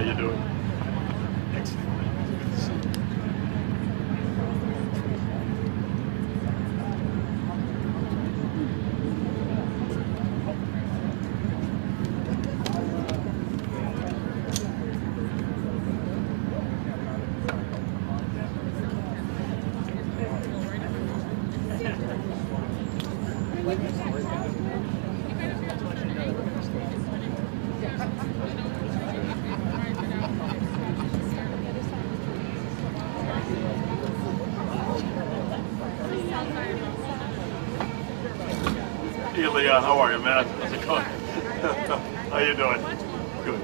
How you doing? Excellent. Good to see you. Hey Leon, how are you, man? How's it going? How you doing? Good.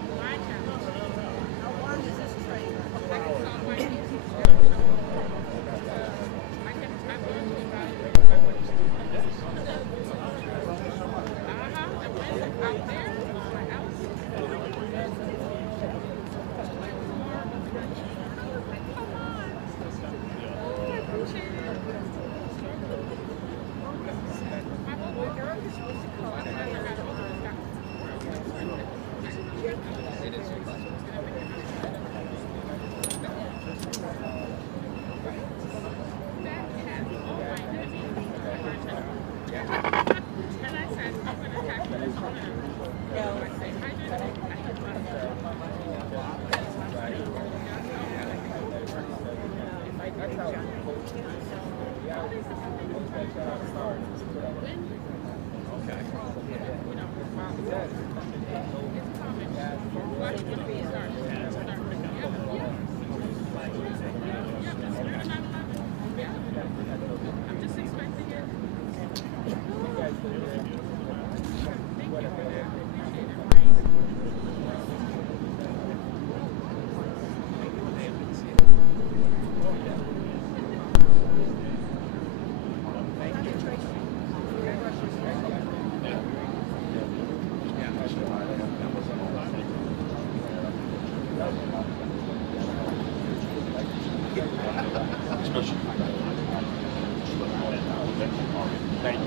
Thank you.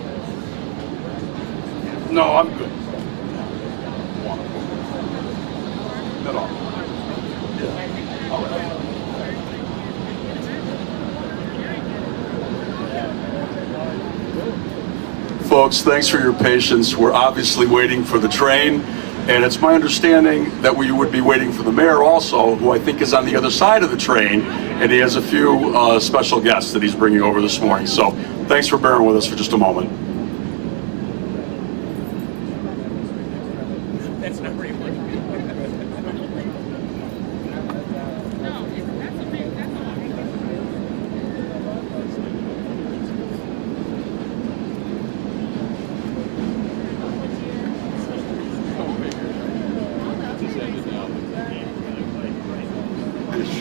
No, I'm good. Not all. Yeah. All right. Folks, thanks for your patience. We're obviously waiting for the train, and it's my understanding that we would be waiting for the mayor also, who I think is on the other side of the train, and he has a few special guests that he's bringing over this morning. So thanks for bearing with us for just a moment. That's not very much.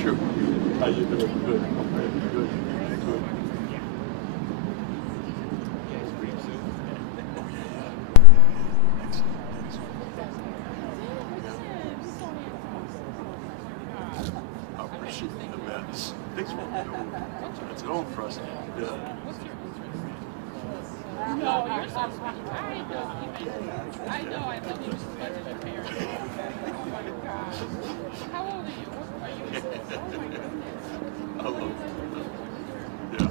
Sure. How you doing? Good. Good. Good. I appreciate the events. Thanks for what you're doing. It's going for us. Yeah. No, you're so sweet. I know. I love you so much as a parent. Oh my gosh. How old are you? What are you? Oh my goodness. I love it. Yeah.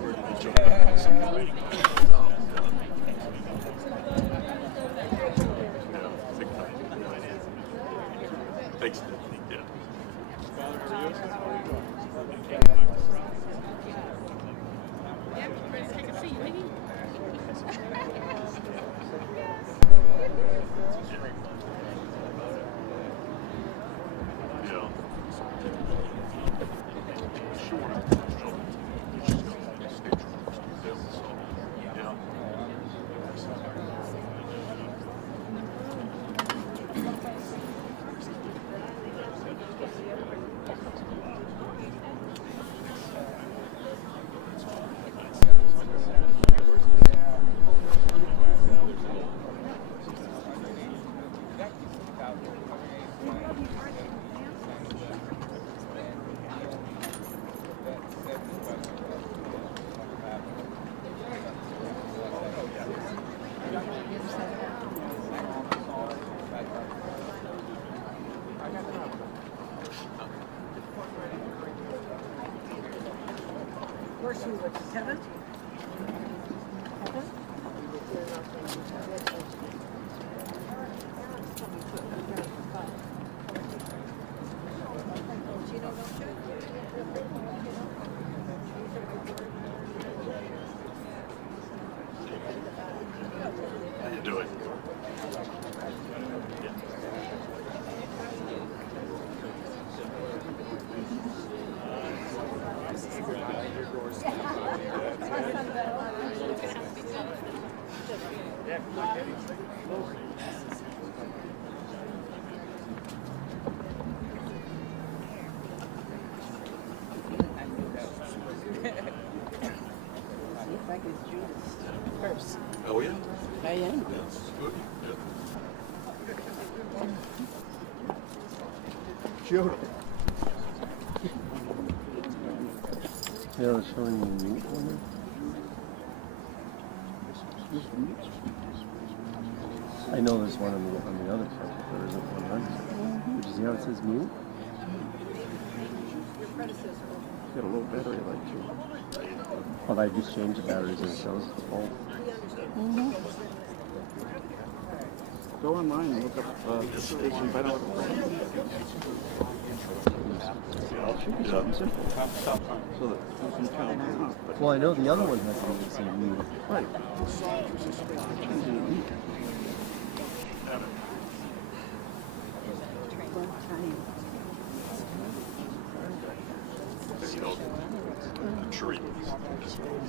We're ready to jump back on something waiting. Thanks. Yeah. Yeah, ready to take a seat, Mickey? Yeah. course you would. Kevin? How you doing? Oh yeah? I am. Yes. Good. Good. Yeah, it's showing me mute on there. I know there's one on the other side, but there isn't one on this. Did you see how it says mute? Got a low battery life too. Well, I just changed the batteries and it shows it's full. Go online and look up station by the It should be something simple. so that you can turn it off. But Well, I know the other one has to say mute. right. You know, I'm sure he is.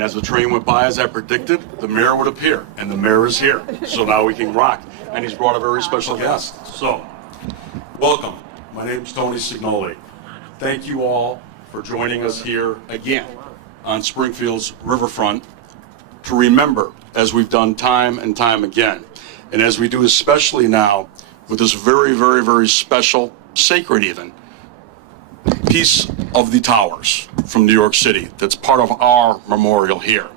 As the train went by, as I predicted, the mayor would appear, and the mayor is here. So now we can rock. And he's brought a very special guest. So, welcome. My name's Tony Signoli. Thank you all for joining us here again on Springfield's riverfront to remember, as we've done time and time again, and as we do especially now with this very, very, very special, sacred even, piece of the towers from New York City that's part of our memorial here.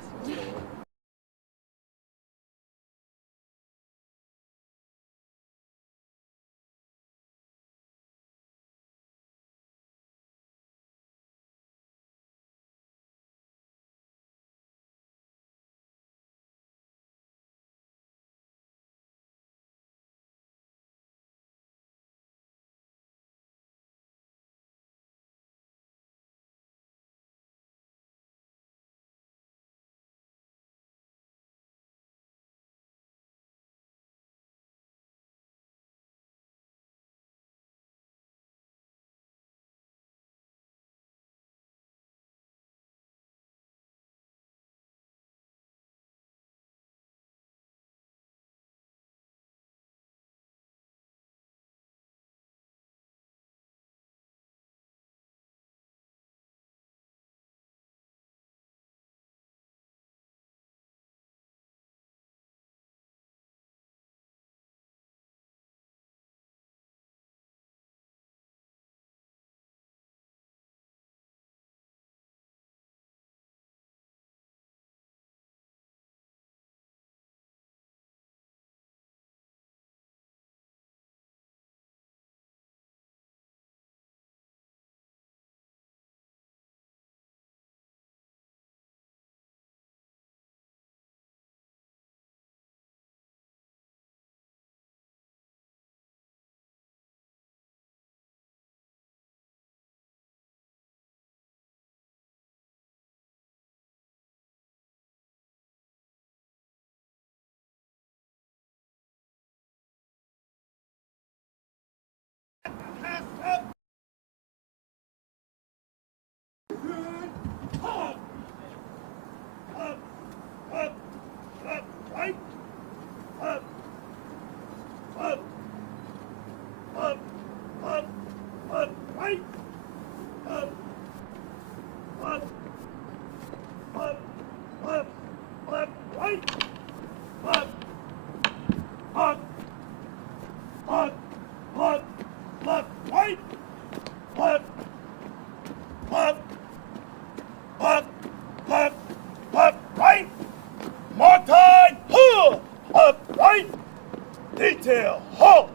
Detail, halt!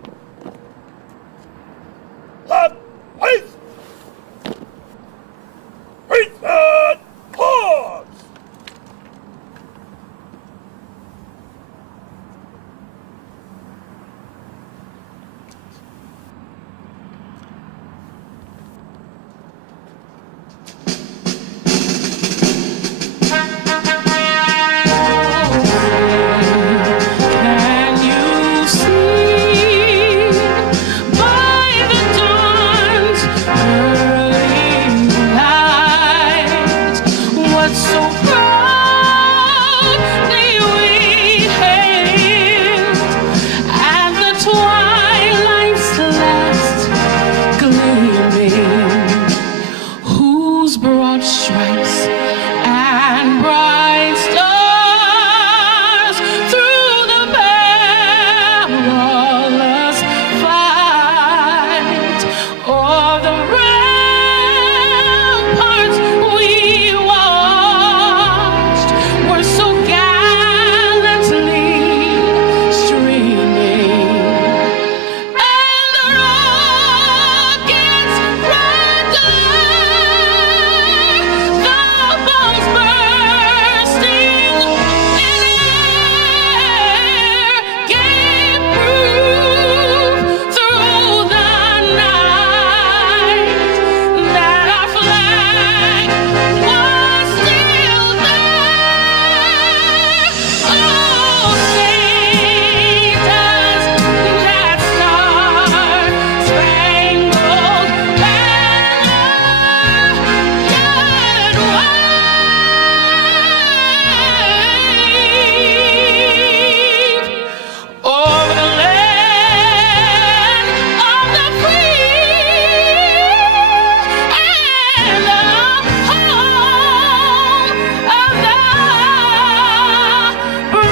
Left, right! Reset, pause! Can you see by the dawn's early light what so proudly we hailed at the twilight's last gleaming, whose broad stripes and bright stars through the perilous fight o'er the ramparts we watched were so gallantly streaming, and the rockets rattled, the bombs bursting in air gave proof through the night that our flag was still there. Oh, say does that star-spangled banner yet wave over the land of the free and the home of the brave.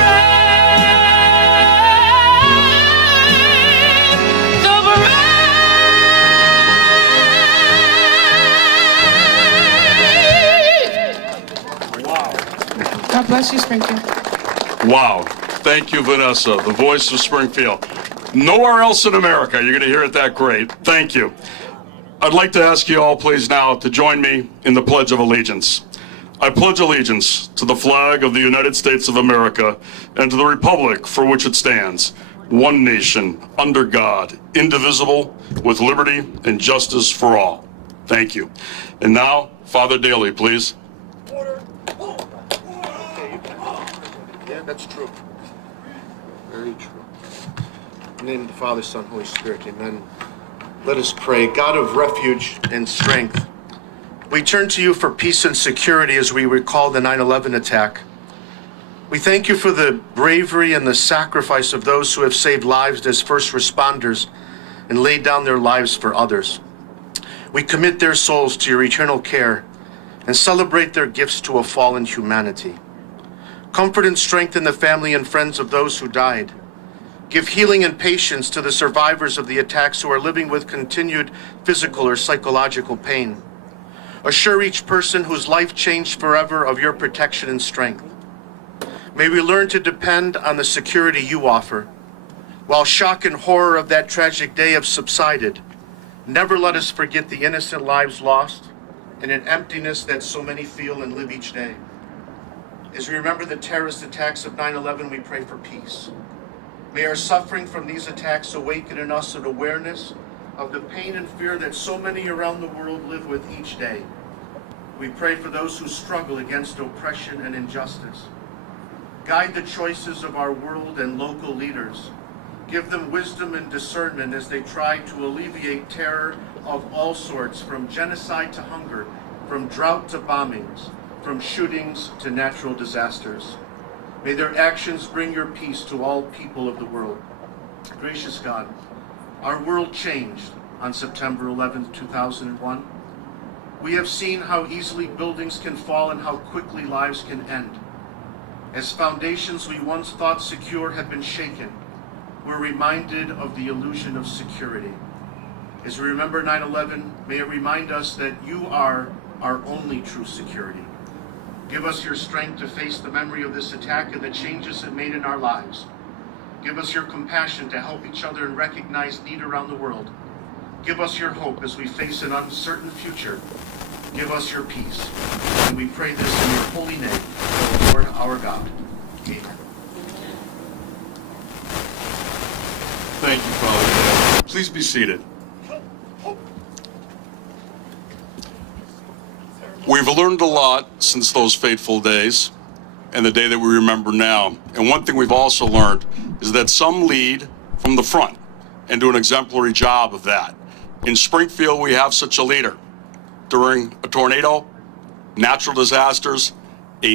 God bless you, Springfield. Wow. Thank you, Vanessa, the voice of Springfield. Nowhere else in America you're going to hear it that great. Thank you. I'd like to ask you all, please, now to join me in the Pledge of Allegiance. I pledge allegiance to the flag of the United States of America and to the republic for which it stands, one nation, under God, indivisible, with liberty and justice for all. Thank you. And now, Father Daly, please. Yeah, that's true. Very true. In the name of the Father, Son, Holy Spirit, amen. Let us pray. God of refuge and strength, we turn to you for peace and security as we recall the 9/11 attack. We thank you for the bravery and the sacrifice of those who have saved lives as first responders and laid down their lives for others. We commit their souls to your eternal care and celebrate their gifts to a fallen humanity. Comfort and strengthen the family and friends of those who died. Give healing and patience to the survivors of the attacks who are living with continued physical or psychological pain. Assure each person whose life changed forever of your protection and strength. May we learn to depend on the security you offer. While shock and horror of that tragic day have subsided, never let us forget the innocent lives lost and an emptiness that so many feel and live each day. As we remember the terrorist attacks of 9/11, we pray for peace. May our suffering from these attacks awaken in us an awareness of the pain and fear that so many around the world live with each day. We pray for those who struggle against oppression and injustice. Guide the choices of our world and local leaders. Give them wisdom and discernment as they try to alleviate terror of all sorts, from genocide to hunger, from drought to bombings, from shootings to natural disasters. May their actions bring your peace to all people of the world. Gracious God, our world changed on September 11th, 2001. We have seen how easily buildings can fall and how quickly lives can end. As foundations we once thought secure have been shaken, we're reminded of the illusion of security. As we remember 9/11, may it remind us that you are our only true security. Give us your strength to face the memory of this attack and the changes it made in our lives. Give us your compassion to help each other and recognize need around the world. Give us your hope as we face an uncertain future. Give us your peace. And we pray this in your holy name, O Lord our God. Amen. Thank you, Father Dale. Please be seated. We've learned a lot since those fateful days and the day that we remember now. And one thing we've also learned is that some lead from the front and do an exemplary job of that. In Springfield, we have such a leader. During a tornado, natural disasters, a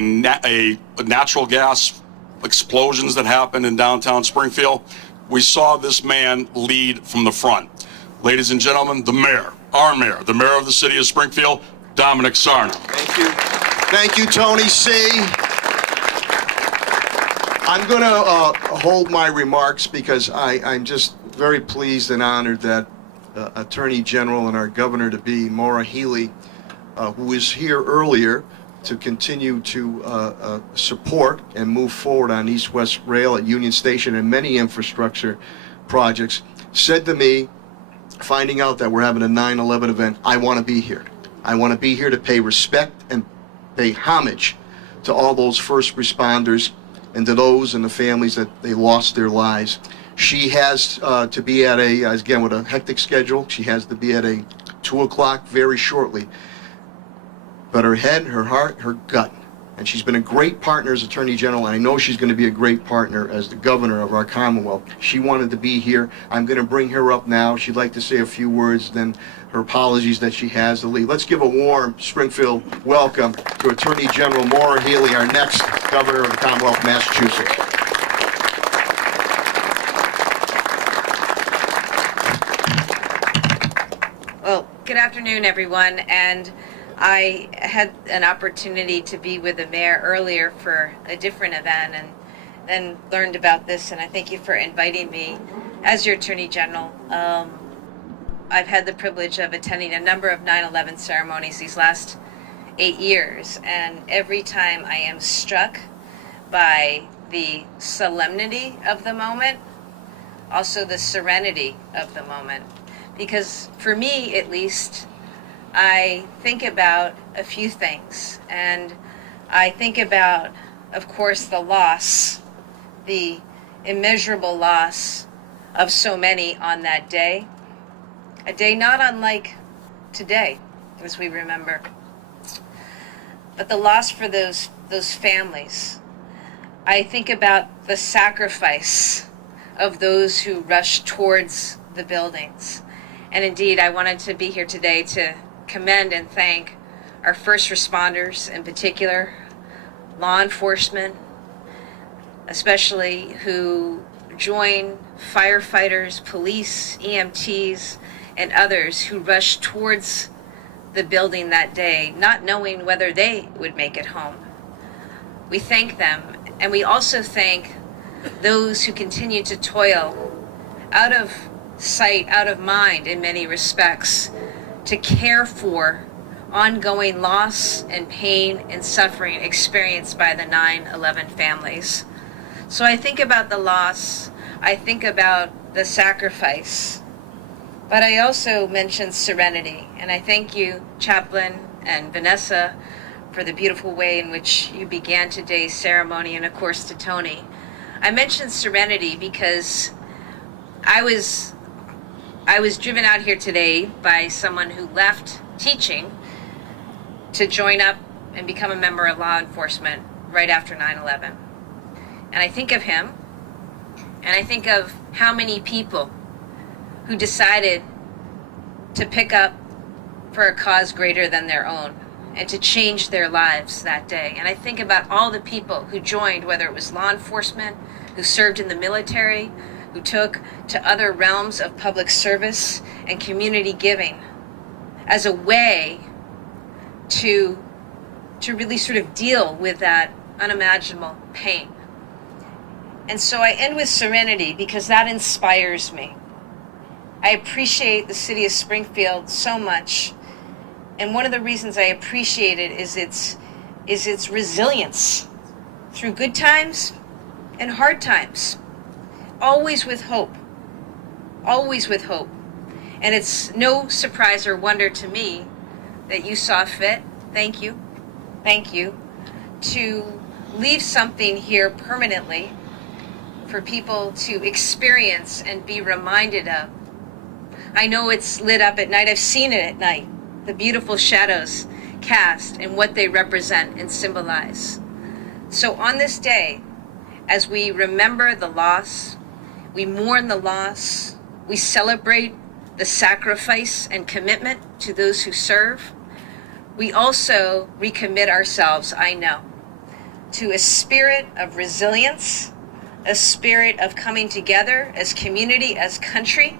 natural gas explosions that happened in downtown Springfield, we saw this man lead from the front. Ladies and gentlemen, the mayor, our mayor, the mayor of the city of Springfield, Dominic Sarno. Thank you. Thank you, Tony C. I'm going to hold my remarks because I'm just very pleased and honored that Attorney General and our governor-to-be, Maura Healey, who was here earlier to continue to support and move forward on East-West Rail at Union Station and many infrastructure projects, said to me, finding out that we're having a 9/11 event, I want to be here. I want to be here to pay respect and pay homage to all those first responders and to those and the families that they lost their lives. She has to be at again, with a hectic schedule, she has to be at a 2 o'clock very shortly. But her head, her heart, her gut, and she's been a great partner as Attorney General, and I know she's going to be a great partner as the governor of our Commonwealth. She wanted to be here. I'm going to bring her up now. She'd like to say a few words, then her apologies that she has to leave. Let's give a warm Springfield welcome to Attorney General Maura Healey, our next governor of the Commonwealth of Massachusetts. Well, good afternoon, everyone, and I had an opportunity to be with the mayor earlier for a different event and then learned about this, and I thank you for inviting me as your Attorney General. I've had the privilege of attending a number of 9/11 ceremonies these last 8 years, and every time I am struck by the solemnity of the moment, also the serenity of the moment. Because for me, at least, I think about a few things, and I think about, of course, the loss, the immeasurable loss of so many on that day, a day not unlike today, as we remember, but the loss for those families. I think about the sacrifice of those who rushed towards the buildings, and indeed, I wanted to be here today to commend and thank our first responders, in particular, law enforcement, especially who join firefighters, police, EMTs, and others who rushed towards the building that day, not knowing whether they would make it home. We thank them, and we also thank those who continue to toil out of sight, out of mind in many respects, to care for ongoing loss and pain and suffering experienced by the 9/11 families. So I think about the loss, I think about the sacrifice, but I also mention serenity. And I thank you, Chaplain and Vanessa, for the beautiful way in which you began today's ceremony, and of course to Tony. I mentioned serenity because I was driven out here today by someone who left teaching to join up and become a member of law enforcement right after 9/11. And I think of him, and I think of how many people who decided to pick up for a cause greater than their own and to change their lives that day. And I think about all the people who joined, whether it was law enforcement, who served in the military, who took to other realms of public service and community giving as a way to really sort of deal with that unimaginable pain. And so I end with serenity because that inspires me. I appreciate the city of Springfield so much, and one of the reasons I appreciate it is its resilience through good times and hard times. always with hope. Always with hope. And it's no surprise or wonder to me that you saw fit, thank you, to leave something here permanently for people to experience and be reminded of. I know it's lit up at night. I've seen it at night. The beautiful shadows cast and what they represent and symbolize. So on this day, as we remember the loss, we mourn the loss, we celebrate the sacrifice and commitment to those who serve, we also recommit ourselves, I know, to a spirit of resilience, a spirit of coming together as community, as country,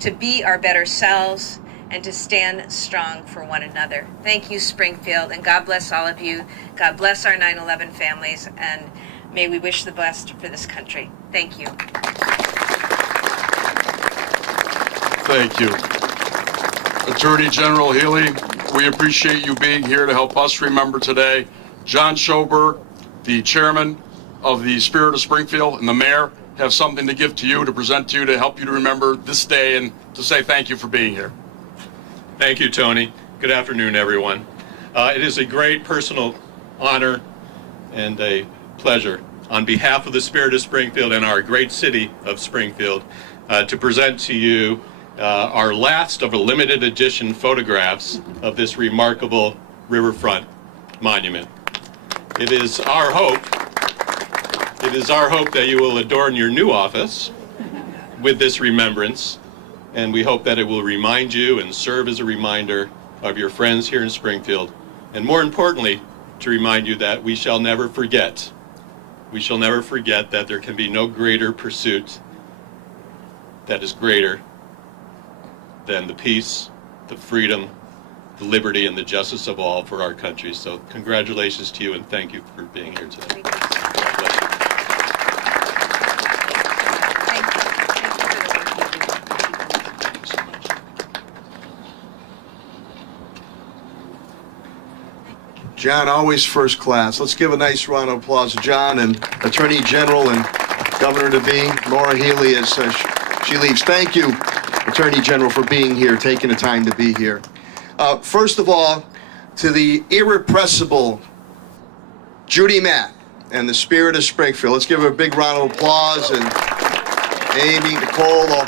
to be our better selves and to stand strong for one another. Thank you, Springfield, and God bless all of you. God bless our 9/11 families, and may we wish the best for this country. Thank you. Thank you. Attorney General Healy, we appreciate you being here to help us remember today. John Schober, the chairman of the Spirit of Springfield, and the mayor have something to give to you, to present to you, to help you to remember this day and to say thank you for being here. Thank you, Tony. Good afternoon, everyone. It is a great personal honor and a pleasure on behalf of the Spirit of Springfield and our great city of Springfield to present to you our last of a limited edition photographs of this remarkable riverfront monument. It is our hope that you will adorn your new office with this remembrance, and we hope that it will remind you and serve as a reminder of your friends here in Springfield, and more importantly, to remind you that we shall never forget that there can be no greater pursuit that is greater than the peace, the freedom, the liberty, and the justice of all for our country. So congratulations to you, and thank you for being here today. God bless you. John, always first class. Let's give a nice round of applause to John and Attorney General and Governor-to-be, Laura Healy, as she leaves. Thank you, Attorney General, for being here, taking the time to be here. First of all, to the irrepressible Judy Matt and the Spirit of Springfield. Let's give her a big round of applause. And Amy, Nicole,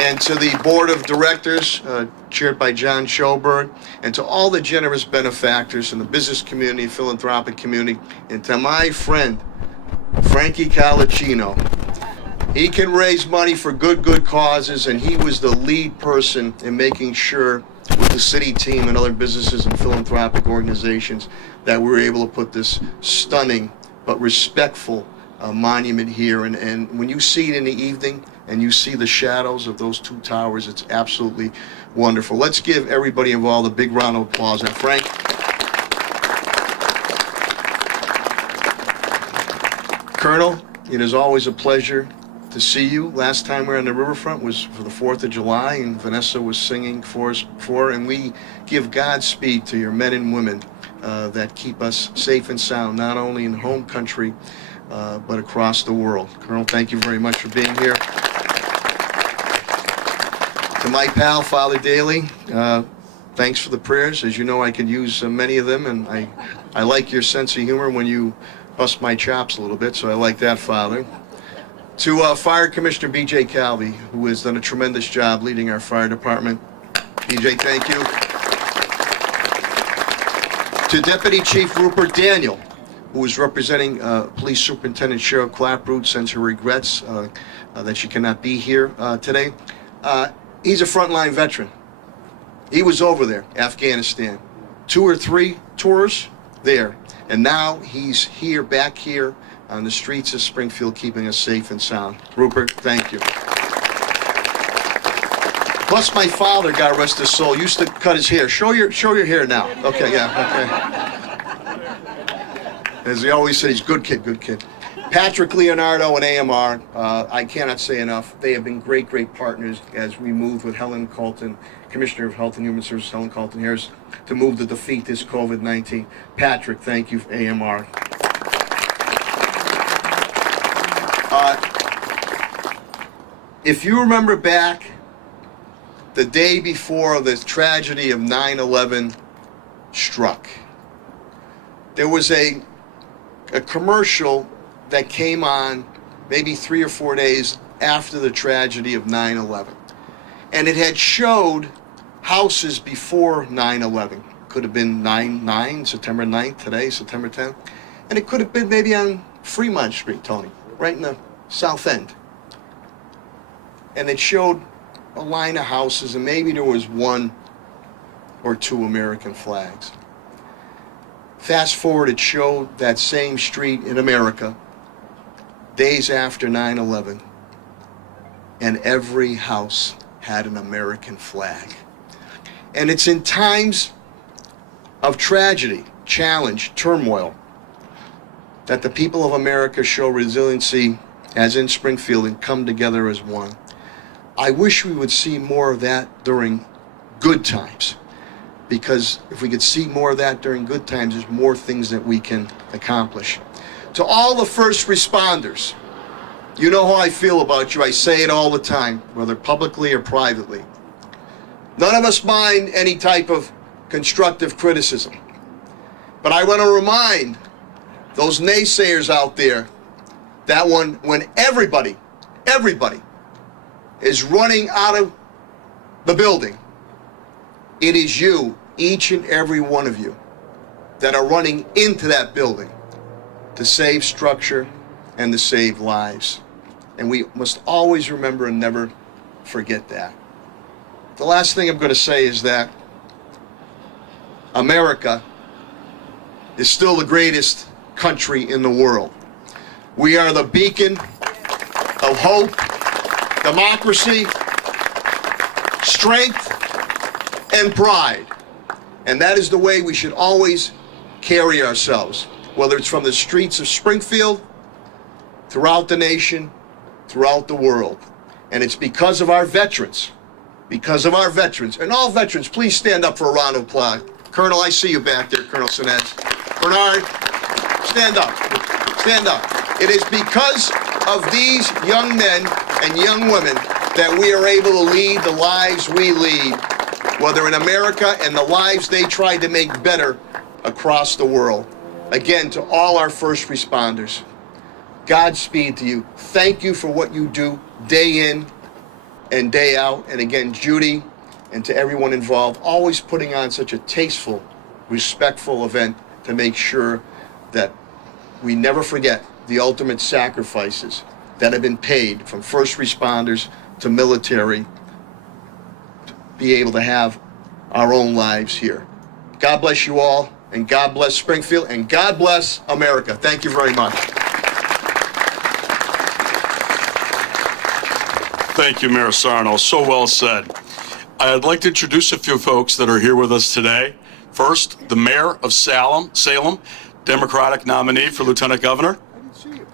and to the Board of Directors, chaired by John Schober, and to all the generous benefactors in the business community, philanthropic community, and to my friend, Frankie Calicino. He can raise money for good causes, and he was the lead person in making sure, with the city team and other businesses and philanthropic organizations, that we were able to put this stunning but respectful monument here. And when you see it in the evening and you see the shadows of those two towers, it's absolutely wonderful. Let's give everybody involved a big round of applause. And Frank, Colonel, it is always a pleasure to see you. Last time we were on the riverfront was for the 4th of July, and Vanessa was singing for us before, and we give Godspeed to your men and women that keep us safe and sound, not only in home country, but across the world. Colonel, thank you very much for being here. To my pal, Father Daly, thanks for the prayers. As you know, I could use many of them, and I like your sense of humor when you bust my chops a little bit, so I like that, Father. To Fire Commissioner B.J. Calvi, who has done a tremendous job leading our fire department. B.J., thank you. To Deputy Chief Rupert Daniel, who is representing Police Superintendent Cheryl Clapproot, sends her regrets that she cannot be here today. He's a frontline veteran. He was over there, Afghanistan. 2 or 3 tours there. And now he's here, back here on the streets of Springfield, keeping us safe and sound. Rupert, thank you. Plus my father, God rest his soul, used to cut his hair. Show your hair now. Okay, yeah, okay. As he always says, good kid. Patrick Leonardo and AMR, I cannot say enough. They have been great partners as we moved with Helen Colton, Commissioner of Health and Human Services, Helen Colton Harris, to move to defeat this COVID-19. Patrick, thank you for AMR. if you remember back the day before the tragedy of 9/11 struck, there was a commercial that came on maybe 3 or 4 days after the tragedy of 9/11. And it had showed houses before 9/11. Could have been 9/9, September 9th, today, September 10th. And it could have been maybe on Fremont Street, Tony, right in the south end. And it showed a line of houses, and maybe there was 1 or 2 American flags. Fast forward, it showed that same street in America days after 9/11, and every house had an American flag. And it's in times of tragedy, challenge, turmoil, that the people of America show resiliency, as in Springfield, and come together as one. I wish we would see more of that during good times, because if we could see more of that during good times, there's more things that we can accomplish. To all the first responders, you know how I feel about you. I say it all the time, whether publicly or privately. None of us mind any type of constructive criticism. But I want to remind those naysayers out there that when everybody is running out of the building, it is you, each and every one of you, that are running into that building to save structure and to save lives. And we must always remember and never forget that. The last thing I'm going to say is that America is still the greatest country in the world. We are the beacon of hope, democracy, strength, and pride. And that is the way we should always carry ourselves, whether it's from the streets of Springfield, throughout the nation, throughout the world. And it's because of our veterans, and all veterans, please stand up for a round of applause. Colonel, I see you back there, Colonel Sinet. Bernard, stand up, stand up. It is because of these young men and young women that we are able to lead the lives we lead, whether in America, and the lives they tried to make better across the world. Again, to all our first responders, Godspeed to you. Thank you for what you do day in and day out. And again, Judy, and to everyone involved, always putting on such a tasteful, respectful event to make sure that we never forget the ultimate sacrifices that have been paid from first responders to military to be able to have our own lives here. God bless you all, and God bless Springfield, and God bless America. Thank you very much. Thank you, Mayor Sarno. So well said. I'd like to introduce a few folks that are here with us today. First, the Mayor of Salem, Democratic nominee for Lieutenant Governor,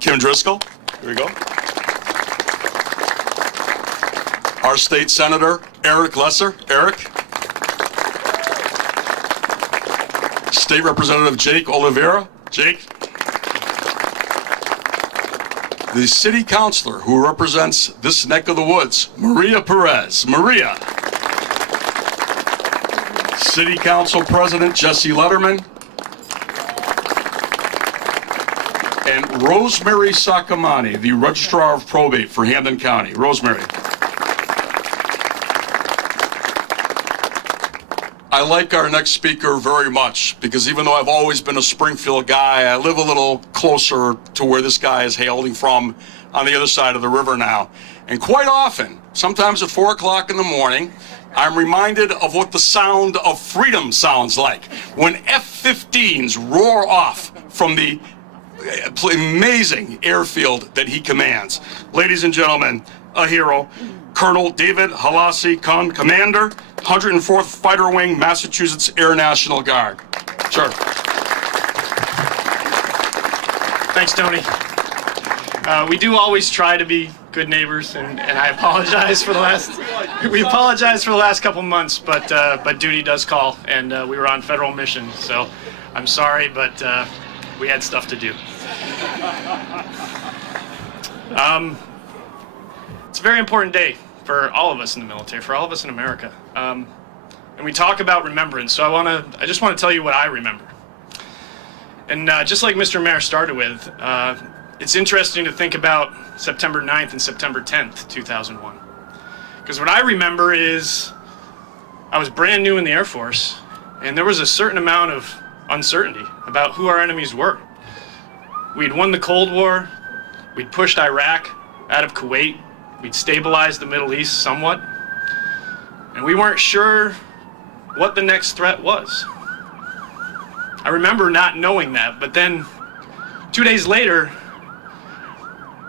Kim Driscoll. Here we go. Our State Senator, Eric Lesser. Eric. State Representative Jake Oliveira. Jake. The City Councilor who represents this neck of the woods, Maria Perez. Maria. City Council President Jesse Letterman. And Rosemary Sakamani, the Registrar of Probate for Hampden County. Rosemary. I like our next speaker very much because even though I've always been a Springfield guy, I live a little closer to where this guy is hailing from on the other side of the river now. And quite often, sometimes at 4 o'clock in the morning, I'm reminded of what the sound of freedom sounds like when F-15s roar off from the amazing airfield that he commands. Ladies and gentlemen, a hero, Colonel David Halassi, Commander, 104th Fighter Wing, Massachusetts Air National Guard. Sure. Thanks, Tony. We do always try to be good neighbors, and I apologize for the last. We apologize for the last couple months, but duty does call, and we were on federal mission, so I'm sorry, but we had stuff to do. It's a very important day for all of us in the military, for all of us in America. And we talk about remembrance, so I just want to tell you what I remember. And just like Mr. Mayor started with, it's interesting to think about September 9th and September 10th, 2001. Because what I remember is I was brand new in the Air Force, and there was a certain amount of uncertainty about who our enemies were. We'd won the Cold War, we'd pushed Iraq out of Kuwait, we'd stabilized the Middle East somewhat, and we weren't sure what the next threat was. I remember not knowing that, but then 2 days later,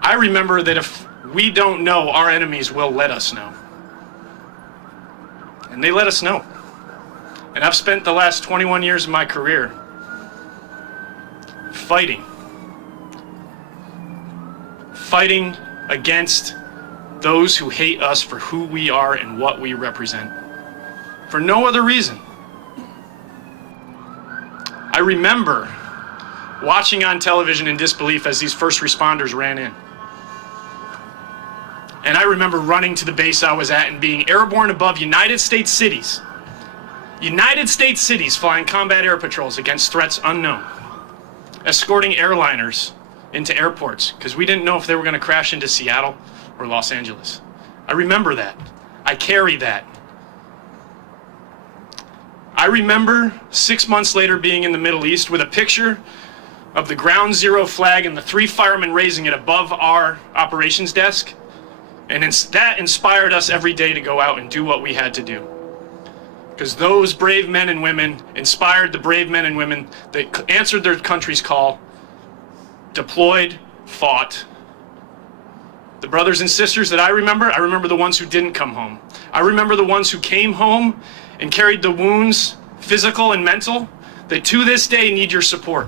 I remember that if we don't know, our enemies will let us know. And they let us know. And I've spent the last 21 years of my career fighting against those who hate us for who we are and what we represent. For no other reason. I remember watching on television in disbelief as these first responders ran in. And I remember running to the base I was at and being airborne above United States cities, flying combat air patrols against threats unknown, escorting airliners into airports because we didn't know if they were going to crash into Seattle or Los Angeles. I remember that. I carry that. I remember 6 months later being in the Middle East with a picture of the Ground Zero flag and the 3 firemen raising it above our operations desk. And that inspired us every day to go out and do what we had to do. Because those brave men and women inspired the brave men and women that answered their country's call, deployed, fought. The brothers and sisters that I remember the ones who didn't come home. I remember the ones who came home and carried the wounds, physical and mental, that to this day need your support.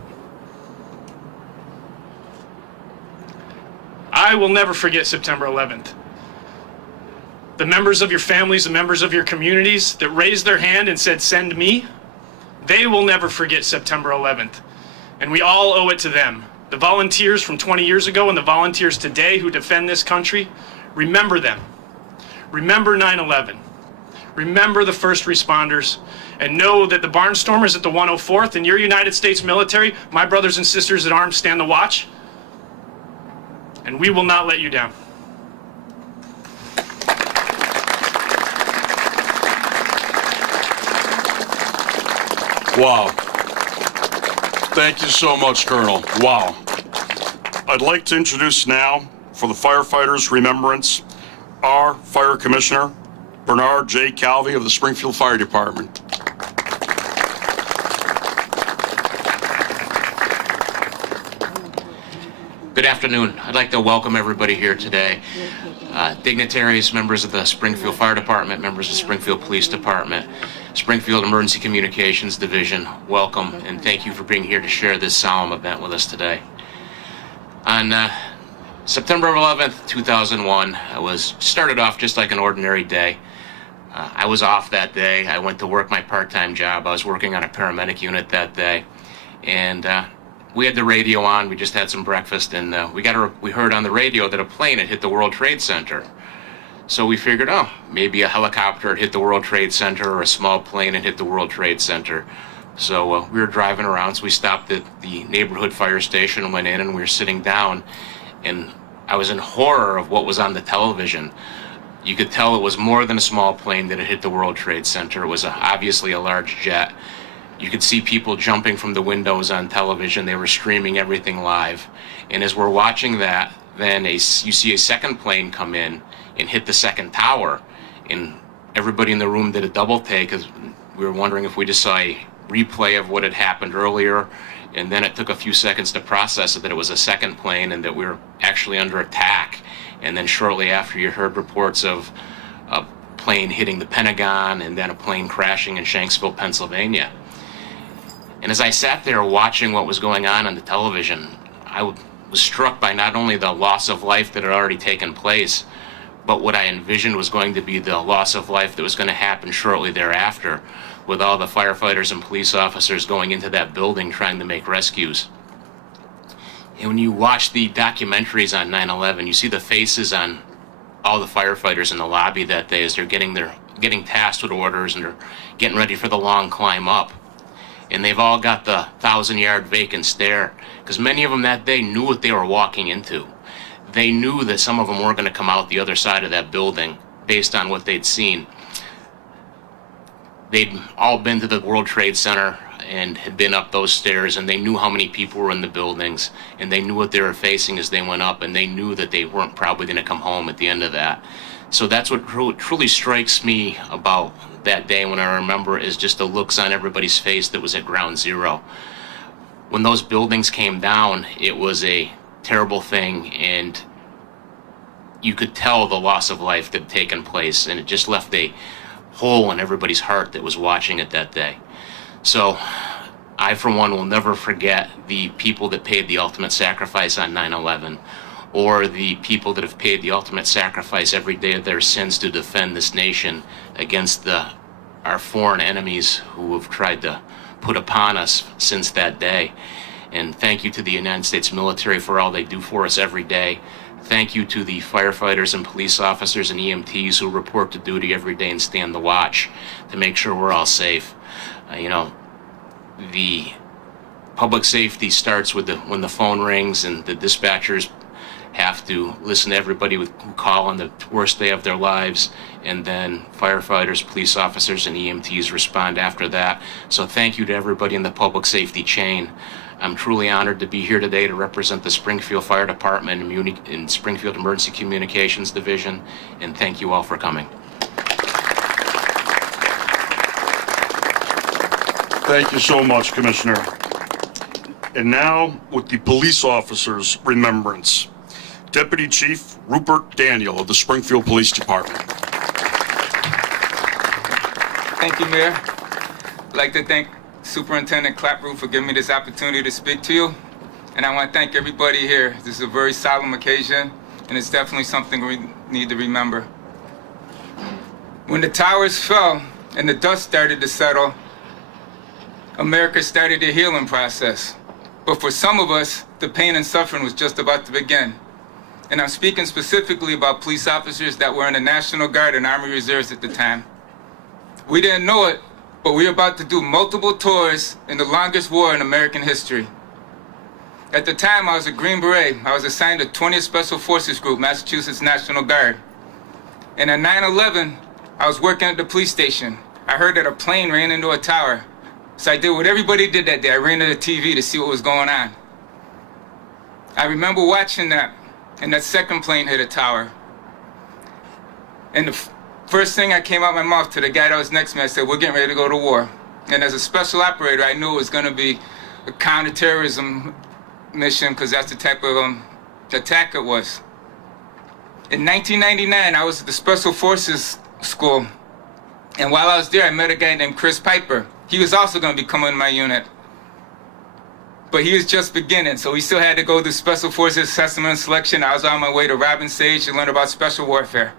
I will never forget September 11th. The members of your families, the members of your communities that raised their hand and said, "Send me," they will never forget September 11th. And we all owe it to them. The volunteers from 20 years ago and the volunteers today who defend this country, remember them. Remember 9/11. Remember the first responders. And know that the barnstormers at the 104th and your United States military, my brothers and sisters at arms, stand the watch. And we will not let you down. Wow. Thank you so much, Colonel. Wow. I'd like to introduce now, for the Firefighters' Remembrance, our Fire Commissioner, Bernard J. Calvi of the Springfield Fire Department. Good afternoon. I'd like to welcome everybody here today. Dignitaries, members of the Springfield Fire Department, members of the Springfield Police Department, Springfield Emergency Communications Division, welcome and thank you for being here to share this solemn event with us today. On September 11th, 2001, started off just like an ordinary day. I was off that day. I went to work my part-time job. I was working on a paramedic unit that day, and we had the radio on. We just had some breakfast, and we heard on the radio that a plane had hit the World Trade Center. So we figured, maybe a helicopter had hit the World Trade Center or a small plane had hit the World Trade Center. So we were driving around, so we stopped at the neighborhood fire station and went in, and we were sitting down, and I was in horror of what was on the television. You could tell it was more than a small plane that had hit the World Trade Center. It was obviously a large jet. You could see people jumping from the windows on television. They were streaming everything live. And as we're watching that, then you see a second plane come in and hit the second tower. And everybody in the room did a double take because we were wondering if we just saw a replay of what had happened earlier. And then it took a few seconds to process it that it was a second plane and that we were actually under attack. And then shortly after, you heard reports of a plane hitting the Pentagon and then a plane crashing in Shanksville, Pennsylvania. And as I sat there watching what was going on the television, I was struck by not only the loss of life that had already taken place, but what I envisioned was going to be the loss of life that was going to happen shortly thereafter, with all the firefighters and police officers going into that building trying to make rescues. And when you watch the documentaries on 9/11, you see the faces on all the firefighters in the lobby that day as they're getting tasked with orders and they're getting ready for the long climb up. And they've all got the 1,000-yard vacant stare, because many of them that day knew what they were walking into. They knew that some of them weren't going to come out the other side of that building based on what they'd seen. They'd all been to the World Trade Center and had been up those stairs, and they knew how many people were in the buildings, and they knew what they were facing as they went up, and they knew that they weren't probably going to come home at the end of that. So that's what truly strikes me about that day when I remember is just the looks on everybody's face that was at ground zero. When those buildings came down, it was a terrible thing, and you could tell the loss of life that had taken place, and it just left a hole in everybody's heart that was watching it that day. So I, for one, will never forget the people that paid the ultimate sacrifice on 9/11, or the people that have paid the ultimate sacrifice every day of their sins to defend this nation against our foreign enemies who have tried to put upon us since that day. And thank you to the United States military for all they do for us every day. Thank you to the firefighters and police officers and EMTs who report to duty every day and stand the watch to make sure we're all safe. The public safety starts with when the phone rings and the dispatchers have to listen to everybody who call on the worst day of their lives, and then firefighters, police officers, and EMTs respond after that. So thank you to everybody in the public safety chain. I'm truly honored to be here today to represent the Springfield Fire Department and Springfield Emergency Communications Division, and thank you all for coming. Thank you so much, Commissioner. And now, with the police officers' remembrance, Deputy Chief Rupert Daniel of the Springfield Police Department. Thank you, Mayor. I'd like to thank Superintendent Clapper for giving me this opportunity to speak to you. And I want to thank everybody here. This is a very solemn occasion, and it's definitely something we need to remember. When the towers fell and the dust started to settle, America started the healing process. But for some of us, the pain and suffering was just about to begin. And I'm speaking specifically about police officers that were in the National Guard and Army Reserves at the time. We didn't know it, but we were about to do multiple tours in the longest war in American history. At the time, I was a Green Beret. I was assigned to 20th Special Forces Group, Massachusetts National Guard. And at 9/11, I was working at the police station. I heard that a plane ran into a tower. So I did what everybody did that day. I ran to the TV to see what was going on. I remember watching that, and that second plane hit a tower. And the first thing that came out my mouth to the guy that was next to me, I said, we're getting ready to go to war. And as a special operator, I knew it was going to be a counterterrorism mission, because that's the type of attack it was. In 1999, I was at the Special Forces School. And while I was there, I met a guy named Chris Piper. He was also going to be coming in my unit. But he was just beginning, so he still had to go through Special Forces Assessment and Selection. I was on my way to Robin Sage to learn about special warfare.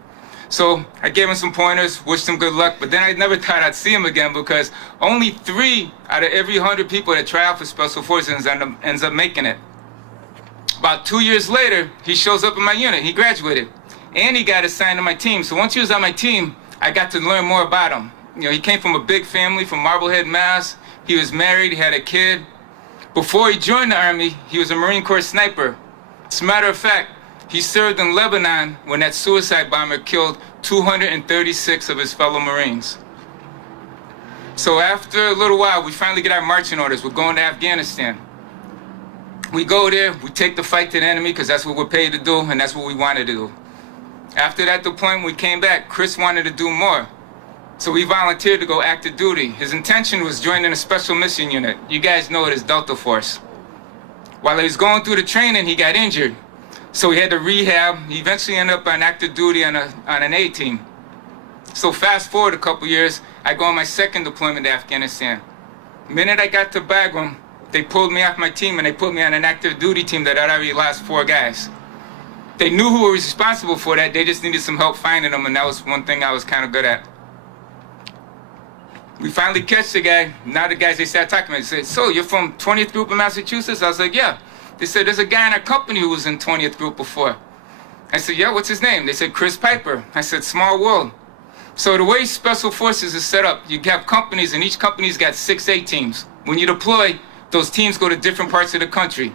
So I gave him some pointers, wished him good luck, but then I never thought I'd see him again, because only 3 out of every 100 people that try out for Special Forces ends up making it. About 2 years later, he shows up in my unit. He graduated, and he got assigned to my team. So once he was on my team, I got to learn more about him. He came from a big family from Marblehead, Mass. He was married, he had a kid. Before he joined the Army, he was a Marine Corps sniper. As a matter of fact, he served in Lebanon when that suicide bomber killed 236 of his fellow Marines. So after a little while, we finally get our marching orders. We're going to Afghanistan. We go there, we take the fight to the enemy, because that's what we're paid to do, and that's what we wanted to do. After that deployment, we came back. Chris wanted to do more. So he volunteered to go active duty. His intention was joining a special mission unit. You guys know it as Delta Force. While he was going through the training, he got injured. So he had to rehab. He eventually ended up on active duty on an A team. So fast forward a couple years, I go on my second deployment to Afghanistan. The minute I got to Bagram, they pulled me off my team and they put me on an active duty team that had already lost 4 guys. They knew who was responsible for that. They just needed some help finding them, and that was one thing I was kind of good at. We finally catch the guy. Now the guys, they started talking to me. They said, so you're from 20th Group in Massachusetts? I was like, yeah. They said, there's a guy in our company who was in 20th Group before. I said, yeah, what's his name? They said, Chris Piper. I said, small world. So the way Special Forces is set up, you have companies, and each company's got 6A teams. When you deploy, those teams go to different parts of the country.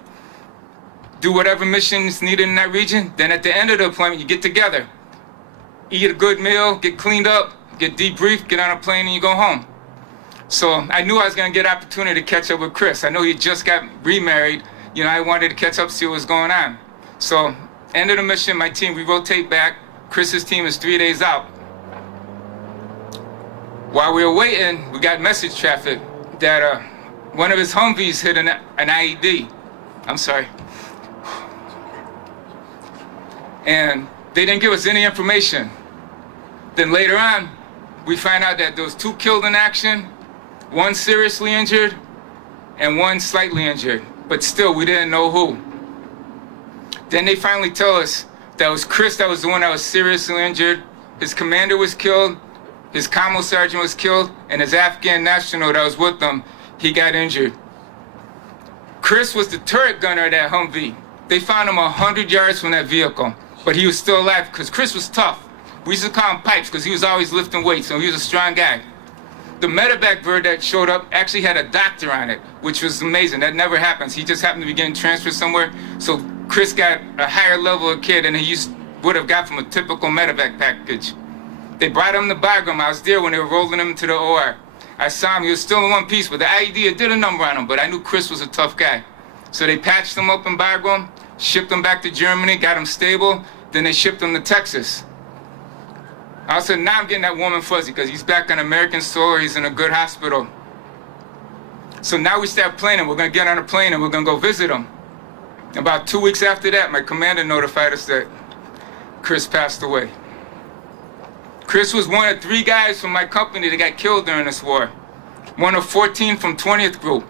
Do whatever mission is needed in that region. Then at the end of the deployment, you get together. Eat a good meal, get cleaned up, get debriefed, get on a plane, and you go home. So I knew I was going to get an opportunity to catch up with Chris. I know he just got remarried. You know, I wanted to catch up, see what was going on. So end of the mission, my team, we rotate back. Chris's team is 3 days out. While we were waiting, we got message traffic that one of his Humvees hit an IED. I'm sorry. And they didn't give us any information. Then later on, we find out that there was 2 killed in action, 1 seriously injured, and 1 slightly injured. But still, we didn't know who. Then they finally tell us that it was Chris that was the one that was seriously injured. His commander was killed, his commo sergeant was killed, and his Afghan national that was with them, he got injured. Chris was the turret gunner of that Humvee. They found him 100 yards from that vehicle, but he was still alive because Chris was tough. We used to call him Pipes because he was always lifting weights, so he was a strong guy. The medevac bird that showed up actually had a doctor on it, which was amazing. That never happens. He just happened to be getting transferred somewhere, so Chris got a higher level of care than he would have got from a typical medevac package. They brought him to Bagram. I was there when they were rolling him to the OR. I saw him. He was still in one piece, but the IED did a number on him, but I knew Chris was a tough guy. So they patched him up in Bagram, shipped him back to Germany, got him stable, then they shipped him to Texas. I said, now I'm getting that warm and fuzzy because he's back on American soil, he's in a good hospital. So now we start planning. We're going to get on a plane and we're going to go visit him. About 2 weeks after that, my commander notified us that Chris passed away. Chris was one of 3 guys from my company that got killed during this war. One of 14 from 20th Group.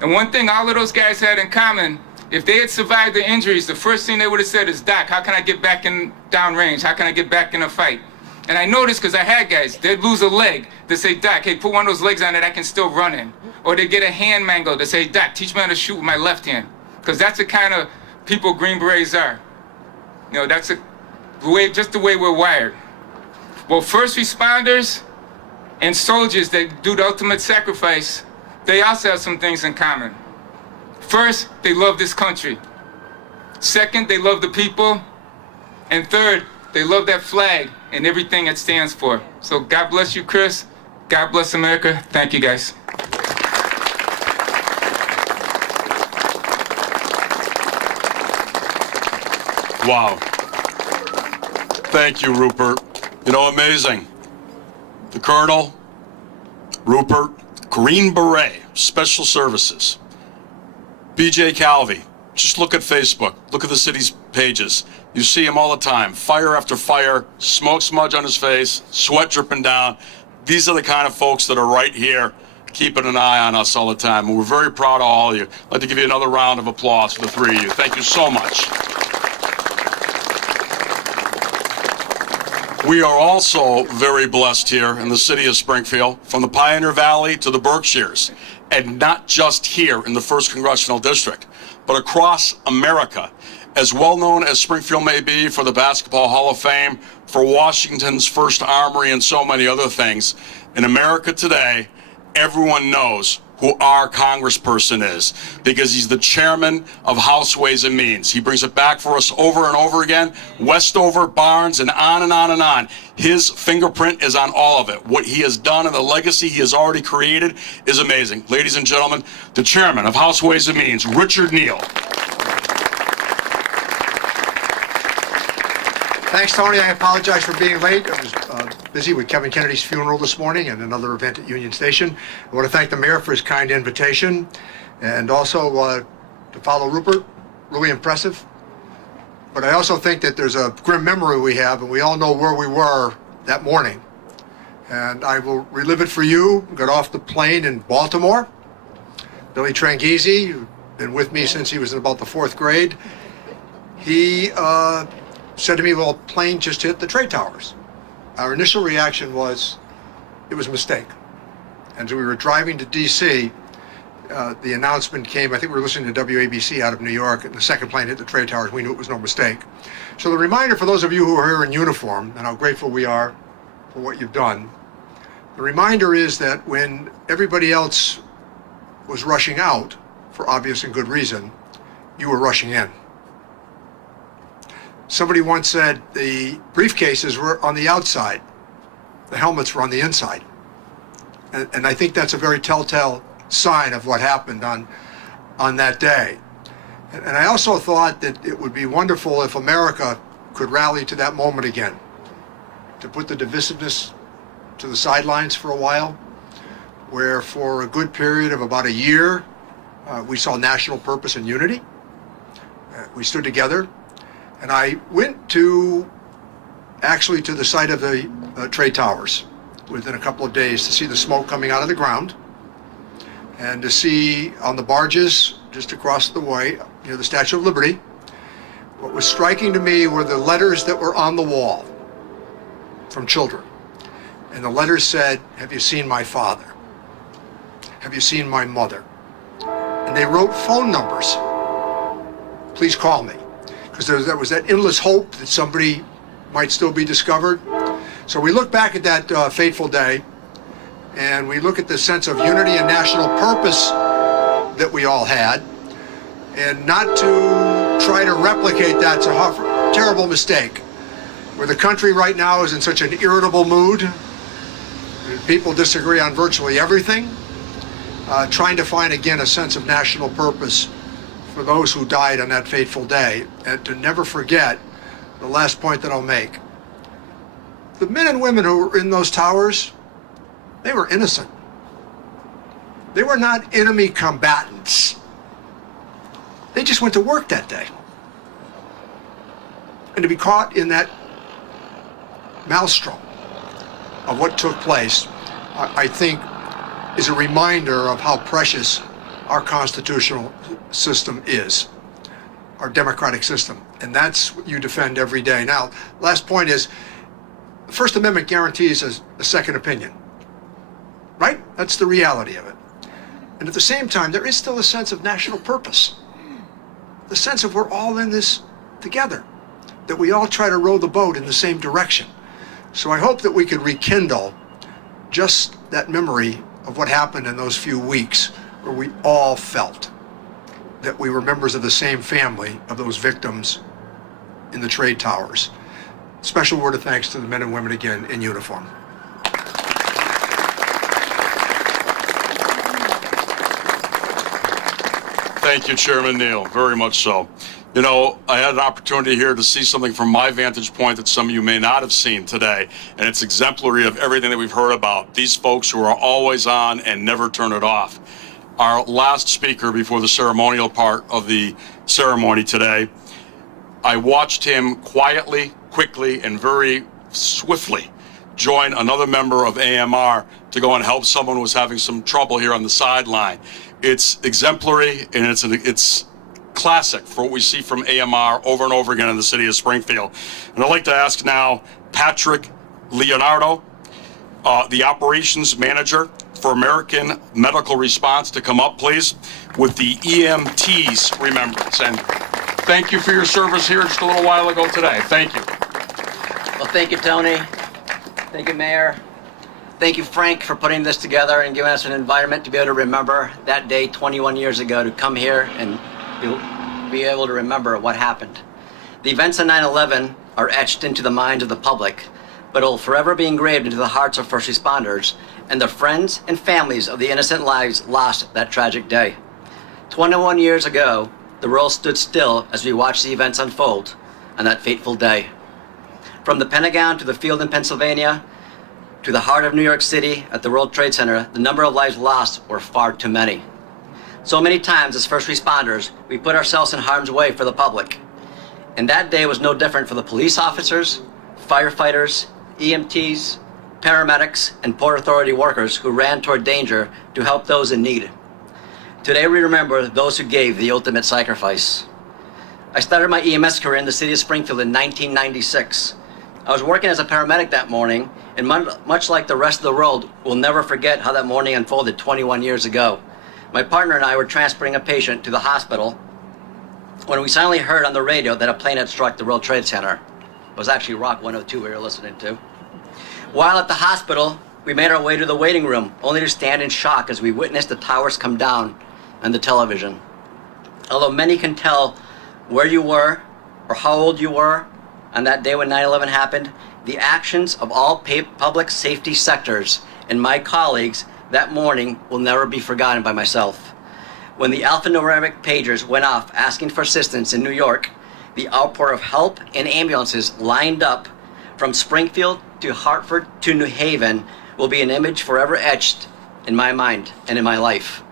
And one thing all of those guys had in common, if they had survived the injuries, the first thing they would have said is, Doc, how can I get back in downrange? How can I get back in a fight? And I noticed because I had guys, they'd lose a leg. They'd say, Doc, hey, put one of those legs on that I can still run in. Or they'd get a hand mangled. They'd say, Doc, teach me how to shoot with my left hand. Because that's the kind of people Green Berets are. You know, that's just the way we're wired. Well, first responders and soldiers that do the ultimate sacrifice, they also have some things in common. First, they love this country. Second, they love the people. And third, they love that flag and everything it stands for. So God bless you, Chris. God bless America. Thank you, guys. Wow. Thank you, Rupert. You know, amazing. The Colonel, Rupert, Green Beret, Special Services. BJ Calvi, just look at Facebook, look at the city's pages. You see him all the time, fire after fire, smoke smudge on his face, sweat dripping down. These are the kind of folks that are right here, keeping an eye on us all the time. And we're very proud of all of you. I'd like to give you another round of applause for the 3 of you. Thank you so much. We are also very blessed here in the city of Springfield, from the Pioneer Valley to the Berkshires, and not just here in the 1st Congressional District, but across America. As well known as Springfield may be for the Basketball Hall of Fame, for Washington's first armory, and so many other things, in America today, everyone knows who our congressperson is, because he's the chairman of House Ways and Means. He brings it back for us over and over again, Westover, Barnes, and on and on and on. His fingerprint is on all of it. What he has done and the legacy he has already created is amazing. Ladies and gentlemen, the chairman of House Ways and Means, Richard Neal. Thanks, Tony. I apologize for being late. I was busy with Kevin Kennedy's funeral this morning and another event at Union Station. I want to thank the mayor for his kind invitation, and also to follow Rupert, really impressive. But I also think that there's a grim memory we have, and we all know where we were that morning. And I will relive it for you. Got off the plane in Baltimore. Billy Tranghese, who's been with me since he was in about the 4th grade, he said to me, well, plane just hit the trade towers. Our initial reaction was, it was a mistake. And as we were driving to D.C., the announcement came, I think we were listening to WABC out of New York, and the second plane hit the trade towers. We knew it was no mistake. So the reminder for those of you who are here in uniform, and how grateful we are for what you've done, the reminder is that when everybody else was rushing out, for obvious and good reason, you were rushing in. Somebody once said the briefcases were on the outside, the helmets were on the inside. And I think that's a very telltale sign of what happened on that day. And I also thought that it would be wonderful if America could rally to that moment again, to put the divisiveness to the sidelines for a while, where for a good period of about a year, we saw national purpose and unity. We stood together. And I went actually to the site of the trade towers within a couple of days to see the smoke coming out of the ground and to see on the barges just across the way, near the Statue of Liberty, what was striking to me were the letters that were on the wall from children. And the letters said, "Have you seen my father? Have you seen my mother?" And they wrote phone numbers. "Please call me." Because there was that endless hope that somebody might still be discovered. So we look back at that fateful day, and we look at the sense of unity and national purpose that we all had, and not to try to replicate that's a terrible mistake. Where the country right now is in such an irritable mood, people disagree on virtually everything, trying to find again a sense of national purpose for those who died on that fateful day, and to never forget the last point that I'll make. The men and women who were in those towers, they were innocent. They were not enemy combatants. They just went to work that day. And to be caught in that maelstrom of what took place, I think is a reminder of how precious our constitutional system is, our democratic system. And that's what you defend every day. Now, last point is, the First Amendment guarantees a second opinion, right? That's the reality of it. And at the same time, there is still a sense of national purpose, the sense of we're all in this together, that we all try to row the boat in the same direction. So I hope that we could rekindle just that memory of what happened in those few weeks where we all felt that we were members of the same family of those victims in the trade towers. Special word of thanks to the men and women again in uniform. Thank you, Chairman Neal, very much so. You know, I had an opportunity here to see something from my vantage point that some of you may not have seen today, and it's exemplary of everything that we've heard about. These folks who are always on and never turn it off. Our last speaker before the ceremonial part of the ceremony today, I watched him quietly, quickly, and very swiftly join another member of AMR to go and help someone who was having some trouble here on the sideline. It's exemplary, and it's classic for what we see from AMR over and over again in the city of Springfield. And I'd like to ask now Patrick Leonardo, the operations manager for American Medical Response, to come up, please, with the EMT's remembrance. And thank you for your service here just a little while ago today. Thank you. Well, thank you, Tony. Thank you, Mayor. Thank you, Frank, for putting this together and giving us an environment to be able to remember that day 21 years ago, to come here and be able to remember what happened. The events of 9/11 are etched into the minds of the public, but it will forever be engraved into the hearts of first responders and the friends and families of the innocent lives lost that tragic day. 21 years ago, the world stood still as we watched the events unfold on that fateful day. From the Pentagon to the field in Pennsylvania, to the heart of New York City at the World Trade Center, the number of lives lost were far too many. So many times as first responders, we put ourselves in harm's way for the public. And that day was no different for the police officers, firefighters, EMTs, paramedics, and Port Authority workers who ran toward danger to help those in need. Today we remember those who gave the ultimate sacrifice. I started my EMS career in the city of Springfield in 1996. I was working as a paramedic that morning, and much like the rest of the world, we'll never forget how that morning unfolded 21 years ago. My partner and I were transporting a patient to the hospital when we suddenly heard on the radio that a plane had struck the World Trade Center. It was actually Rock 102 we were listening to. While at the hospital, we made our way to the waiting room, only to stand in shock as we witnessed the towers come down on the television. Although many can tell where you were or how old you were on that day when 9/11 happened, the actions of all public safety sectors and my colleagues that morning will never be forgotten by myself. When the alphanumeric pagers went off asking for assistance in New York, the outpour of help and ambulances lined up from Springfield to Hartford to New Haven will be an image forever etched in my mind and in my life.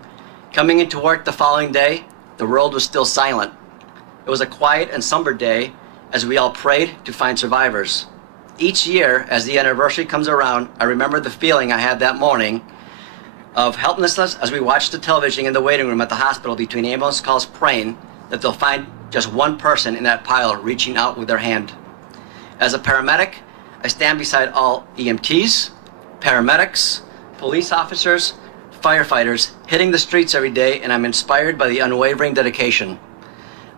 Coming into work the following day, the world was still silent. It was a quiet and somber day as we all prayed to find survivors. Each year, as the anniversary comes around, I remember the feeling I had that morning of helplessness as we watched the television in the waiting room at the hospital between ambulance calls, praying that they'll find just one person in that pile reaching out with their hand. As a paramedic, I stand beside all EMTs, paramedics, police officers, firefighters hitting the streets every day, and I'm inspired by the unwavering dedication.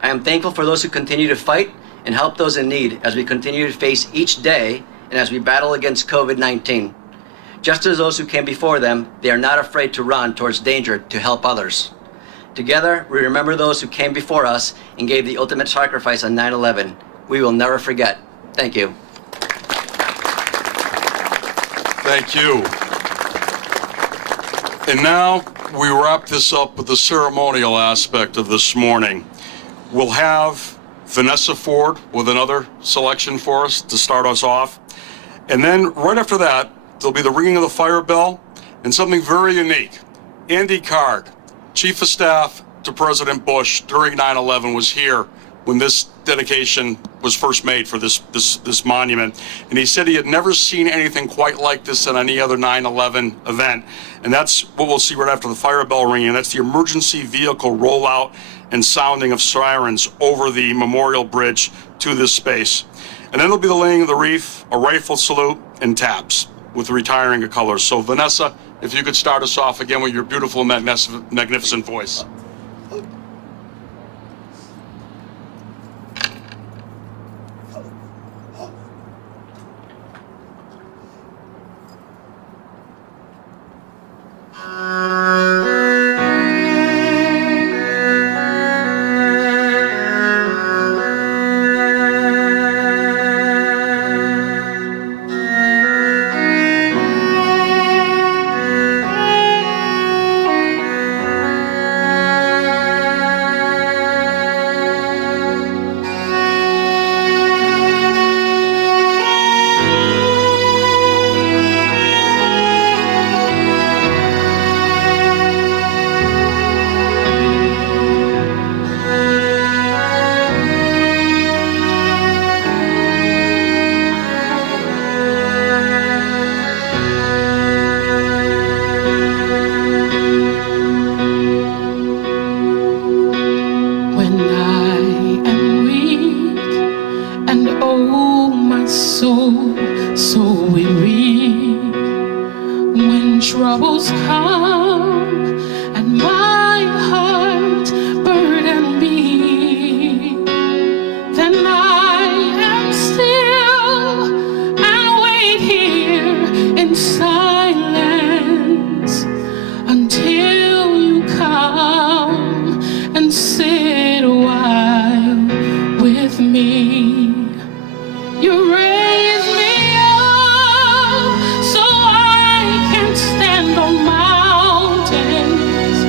I am thankful for those who continue to fight and help those in need as we continue to face each day and as we battle against COVID-19. Just as those who came before them, they are not afraid to run towards danger to help others. Together, we remember those who came before us and gave the ultimate sacrifice on 9/11. We will never forget. Thank you. Thank you. And now we wrap this up with the ceremonial aspect of this morning. We'll have Vanessa Ford with another selection for us to start us off. And then right after that, there'll be the ringing of the fire bell and something very unique. Andy Card, Chief of Staff to President Bush during 9/11, was here when this dedication was first made for this monument. And he said he had never seen anything quite like this at any other 9/11 event. And that's what we'll see right after the fire bell ringing. That's the emergency vehicle rollout and sounding of sirens over the memorial bridge to this space. And then there'll be the laying of the wreath, a rifle salute, and taps with the retiring of colors. So Vanessa, if you could start us off again with your beautiful, magnificent voice. troubles come and my heart burden me, then I am still and wait here in silence until you come and sit a while with me. You raise me up so I can stand on mountains.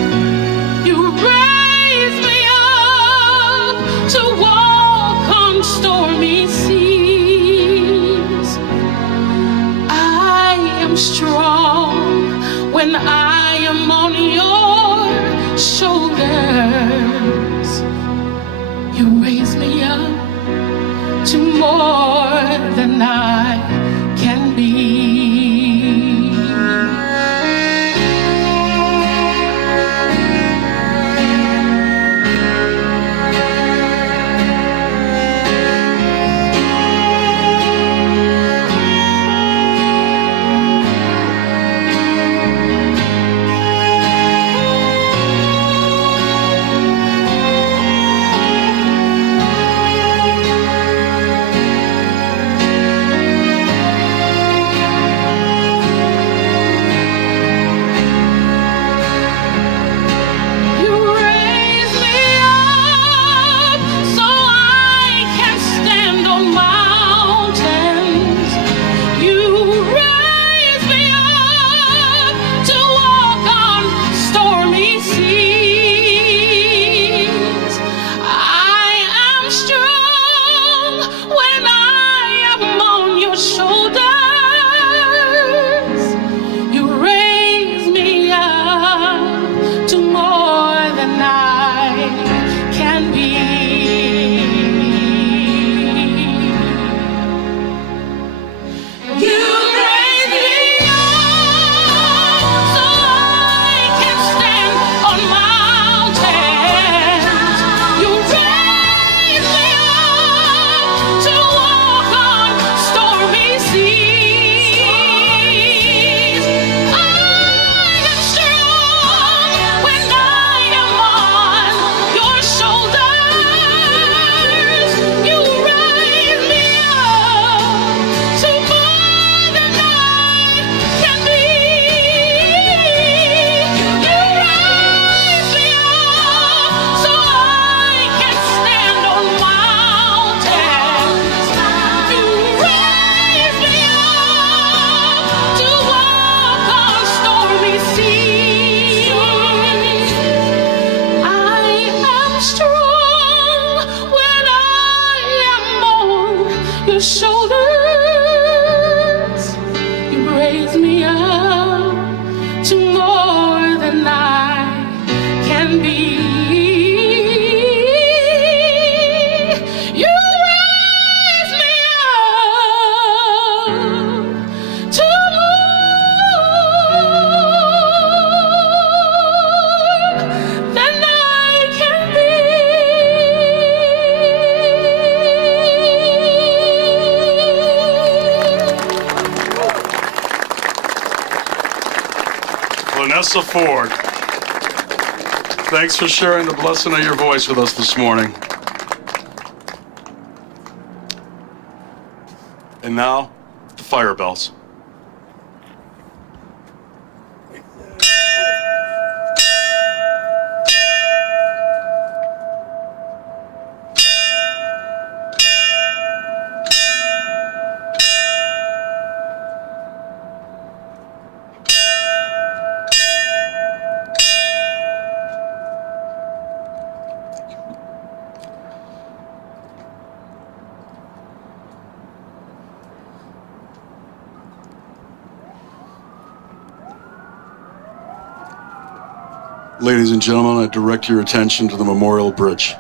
You raise me up to walk on stormy seas. I am strong when I am on your shoulders. You raise me up to more than I can be. Vanessa Ford. Thanks for sharing the blessing of your voice with us this morning. And now, the fire bells. Ladies and gentlemen, I direct your attention to the Memorial Bridge.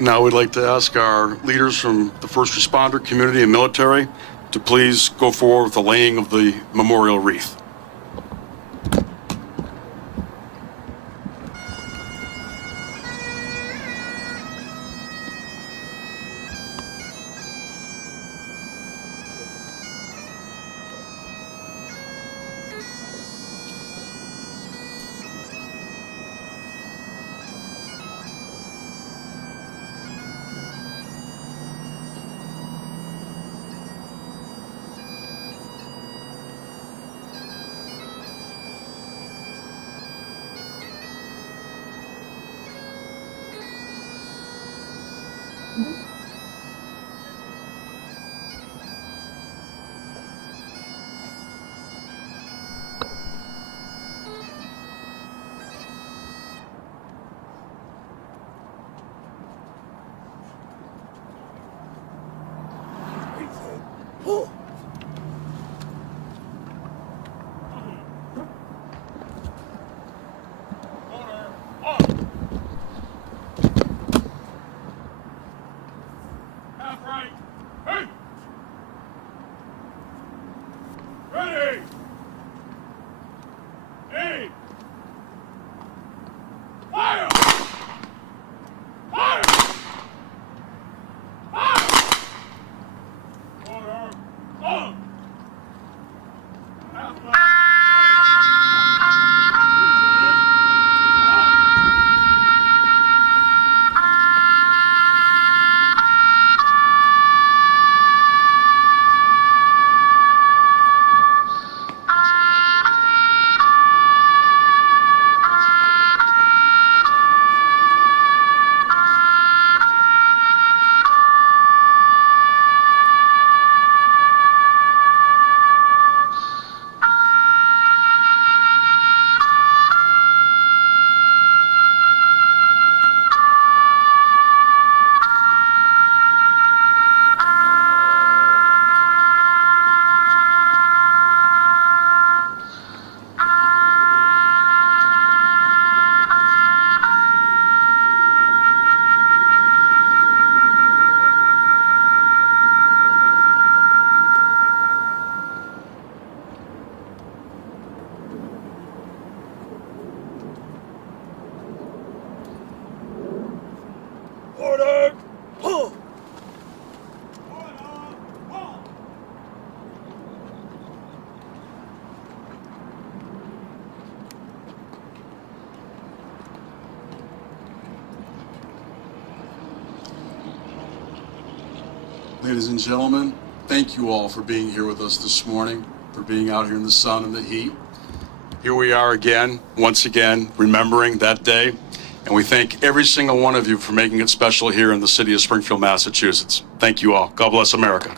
Now we'd like to ask our leaders from the first responder community and military to please go forward with the laying of the memorial wreath. Ladies and gentlemen, thank you all for being here with us this morning, for being out here in the sun and the heat. Here we are again, once again, remembering that day, and we thank every single one of you for making it special here in the city of Springfield, Massachusetts. Thank you all. God bless America.